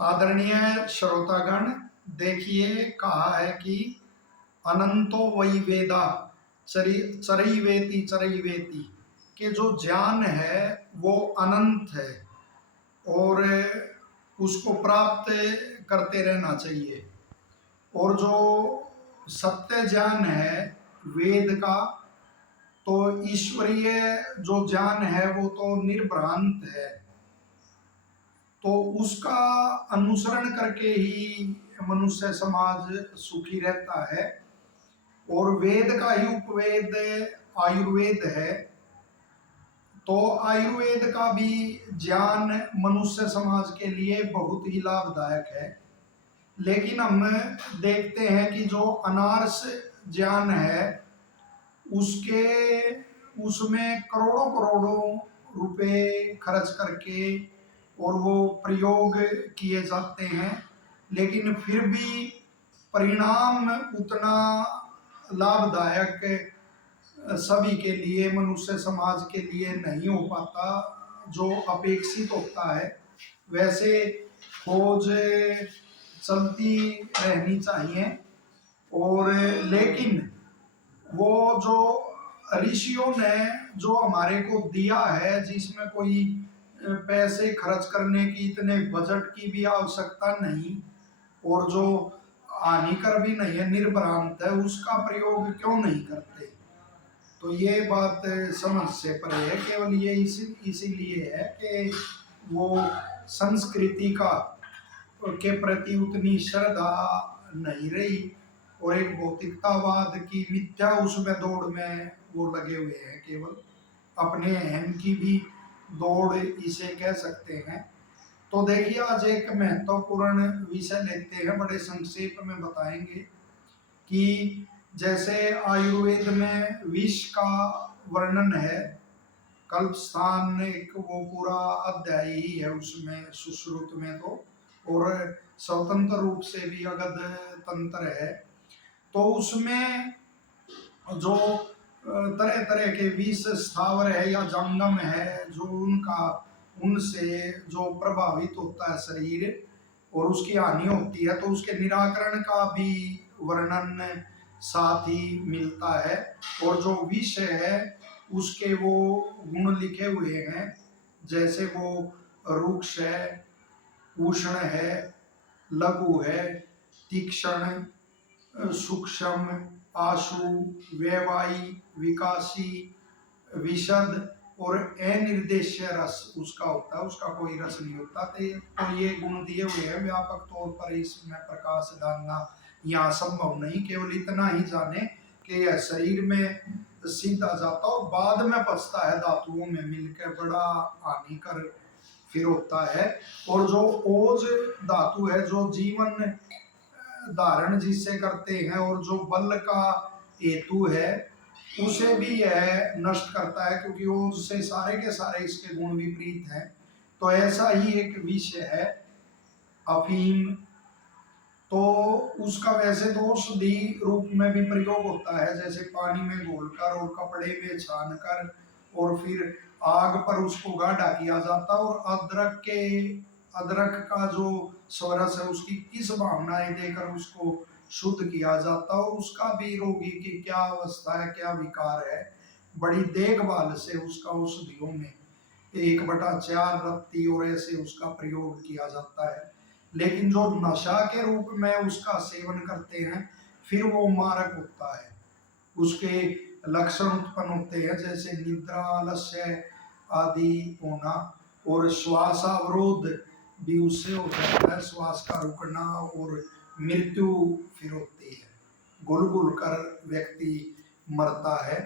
आदरणीय श्रोतागण, देखिए कहा है कि अनंतो वै वेदा चरैवेति चरैवेति, कि जो ज्ञान है वो अनंत है और उसको प्राप्त करते रहना चाहिए। और जो सत्य ज्ञान है वेद का, तो ईश्वरीय जो ज्ञान है वो तो निर्भ्रांत है। तो उसका अनुसरण करके ही मनुष्य समाज सुखी रहता है। और वेद का ही उपवेद आयुर्वेद है। तो आयुर्वेद का भी ज्ञान मनुष्य समाज के लिए बहुत ही लाभदायक है। लेकिन हम देखते हैं कि जो अनार्स ज्ञान है उसके उसमें करोड़ों करोड़ों रुपए खर्च करके और वो प्रयोग किए जाते हैं, लेकिन फिर भी परिणाम उतना लाभदायक सभी के लिए, मनुष्य समाज के लिए नहीं हो पाता जो अपेक्षित होता है। वैसे खोज चलती रहनी चाहिए। और लेकिन वो जो ऋषियों ने जो हमारे को दिया है, जिसमें कोई पैसे खर्च करने की, इतने बजट की भी आवश्यकता नहीं, और जो हानिकर भी नहीं है, निर्भ्रांत है, उसका प्रयोग क्यों नहीं करते? तो ये बात समझ से परे है। केवल ये इसीलिए है कि वो संस्कृति का के प्रति उतनी श्रद्धा नहीं रही, और एक भौतिकतावाद की मिथ्या उसमें दौड़ में वो लगे हुए हैं, केवल अपने अहम की भी दौड़ इसे कह सकते हैं। तो देखिए, आज एक महत्वपूर्ण विषय लेते हैं, बड़े संक्षेप में बताएंगे कि जैसे आयुर्वेद में विष का वर्णन है, कल्पस्थान एक वो पूरा अध्याय ही है उसमें, सुश्रुत में तो, और स्वतंत्र रूप से भी अगध तंत्र है। तो उसमें जो तरह तरह के विष स्थावर है या जंगम है, जो उनसे जो प्रभावित होता है शरीर और उसकी हानि होती है, तो उसके निराकरण का भी वर्णन साथ ही मिलता है। और जो विष है उसके वो गुण लिखे हुए हैं, जैसे वो रुक्ष है, उष्ण है, लघु है, तीक्ष्ण, सूक्ष्म, आशु, व्यवायी, विकासी, विशद और अनिर्देश्य रस उसका होता है, उसका कोई रस नहीं होता। तो ये गुण दिए हुए हैं, व्यापक तौर पर इसमें प्रकाश डालना यहाँ संभव नहीं। केवल इतना ही जाने कि यह शरीर में सीधा जाता और बाद में पचता है, धातुओं में मिलकर बड़ा हानिकर फिर होता है। और जो ओज धातु है, जो जीवन धारण जिससे करते हैं और जो बल का हेतु है, उसे भी यह नष्ट करता है, क्योंकि वो उससे सारे के सारे इसके गुण विपरीत हैं। तो ऐसा ही एक विषय है अफीम। तो उसका वैसे तो औषधि रूप में भी प्रयोग होता है, जैसे पानी में घोलकर और कपड़े में छानकर और फिर आग पर उसको गाढ़ा किया जाता है। और अदरक का जो स्वरस है उसकी किस भावनाएं देकर उसको शुद्ध किया जाता है, और उसका भी रोगी की क्या अवस्था है, क्या विकार है, बड़ी देखभाल से उसका औषधियों में 1/4 रत्ती और ऐसे उसका प्रयोग किया जाता है। लेकिन जो नशा के रूप में उसका सेवन करते हैं, फिर वो मारक होता है। उसके लक्षण उत्पन्न होते हैं, जैसे निद्रा, आलस्य आदि होना, और श्वासावरोध भी उससे हो जाता है, श्वास का रुकना, और मृत्यु फिर होती है, गुल गुल कर व्यक्ति मरता है।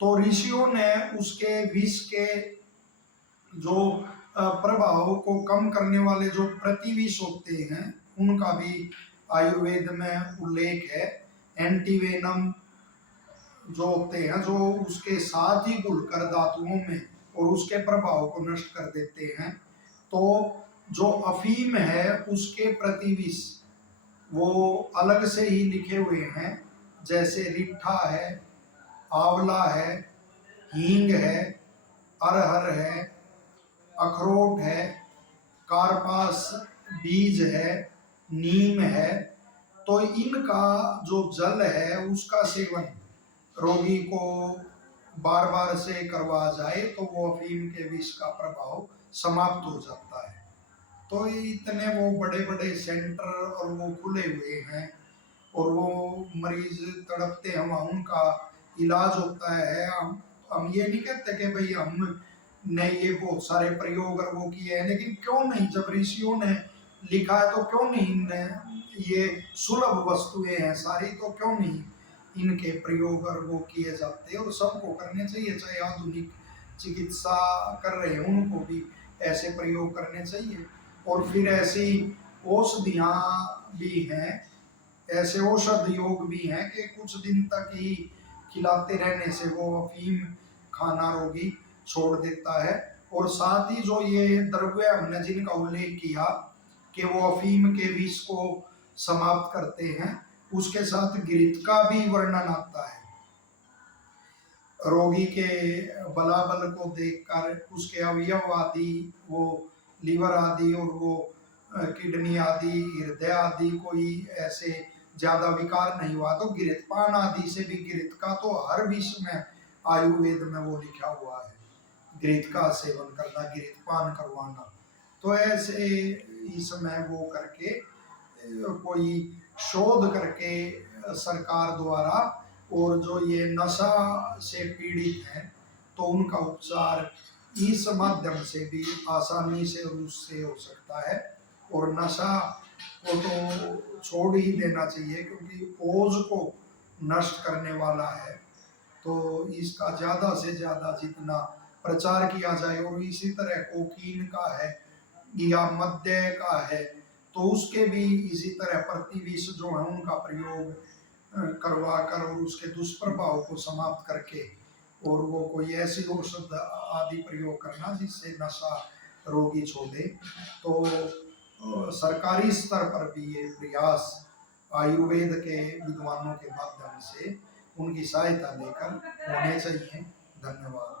तो ऋषियों ने उसके विष के जो प्रभाव को कम करने वाले जो प्रतिविष होते हैं, उनका भी आयुर्वेद में उल्लेख है। एंटीवेनम जो होते हैं, जो उसके साथ ही घुलकर धातुओं में और उसके प्रभाव को नष्ट कर देते हैं। तो जो अफीम है उसके प्रतिविष वो अलग से ही लिखे हुए हैं, जैसे रिट्ठा है, आंवला है, हींग है, अरहर है, अखरोट है, कारपास बीज है, नीम है, तो इनका जो जल है उसका सेवन रोगी को बार बार से करवा जाए तो वो अफीम के विष का प्रभाव समाप्त हो जाता है। तो ये इतने वो बड़े बड़े सेंटर और वो खुले हुए हैं और वो मरीज तड़पते हैं वहाँ उनका इलाज होता है। हम ये नहीं कहते कि भाई हम ने ये बहुत सारे प्रयोग और वो किए हैं, लेकिन क्यों नहीं, जब ऋषियों ने लिखा है तो क्यों नहीं ये सुलभ वस्तुएं हैं सारी, तो क्यों नहीं इनके प्रयोग और वो किए जाते हैं और सबको करने चाहिए। चाहे आधुनिक चिकित्सा कर रहे हैं उनको भी ऐसे प्रयोग करने चाहिए। और फिर ऐसी औषधियाँ भी हैं, ऐसे औषध योग भी हैं कि कुछ दिन तक ही खिलाते रहने से वो अफीम खाना रोगी छोड़ देता है। और साथ ही जो ये द्रव्य हमने जिनका उल्लेख किया कि वो अफीम के विष को समाप्त करते हैं, उसके साथ घृत का भी वर्णन आता है। रोगी के बलाबल को देखकर उसके अवयव आदि, वो लीवर आदि और वो किडनी आदि, हृदय आदि कोई ऐसे ज्यादा विकार नहीं हुआ तो घृतपान आदि से भी, घृत का तो हर विष में आयुर्वेद में वो लिखा हुआ है, घृत का सेवन करना, घृतपान करवाना। तो ऐसे इसमें वो करके कोई शोध करके सरकार द्वारा, और जो ये नशा से पीड़ित हैं तो उनका उपचार इस माध्यम से भी आसानी से और उससे हो सकता है। और नशा को तो छोड़ ही देना चाहिए क्योंकि ओज को नष्ट करने वाला है। तो इसका ज़्यादा से ज़्यादा जितना प्रचार किया जाए, और इसी तरह कोकीन का है या मद्य का है तो उसके भी इसी तरह प्रतिविष जो है उनका प्रयोग करवा कर और उसके दुष्प्रभाव को समाप्त करके और वो कोई ऐसी औषध आदि प्रयोग करना जिससे नशा रोगी छोड़े। तो सरकारी स्तर पर भी ये प्रयास आयुर्वेद के विद्वानों के माध्यम से उनकी सहायता लेकर होने चाहिए। धन्यवाद।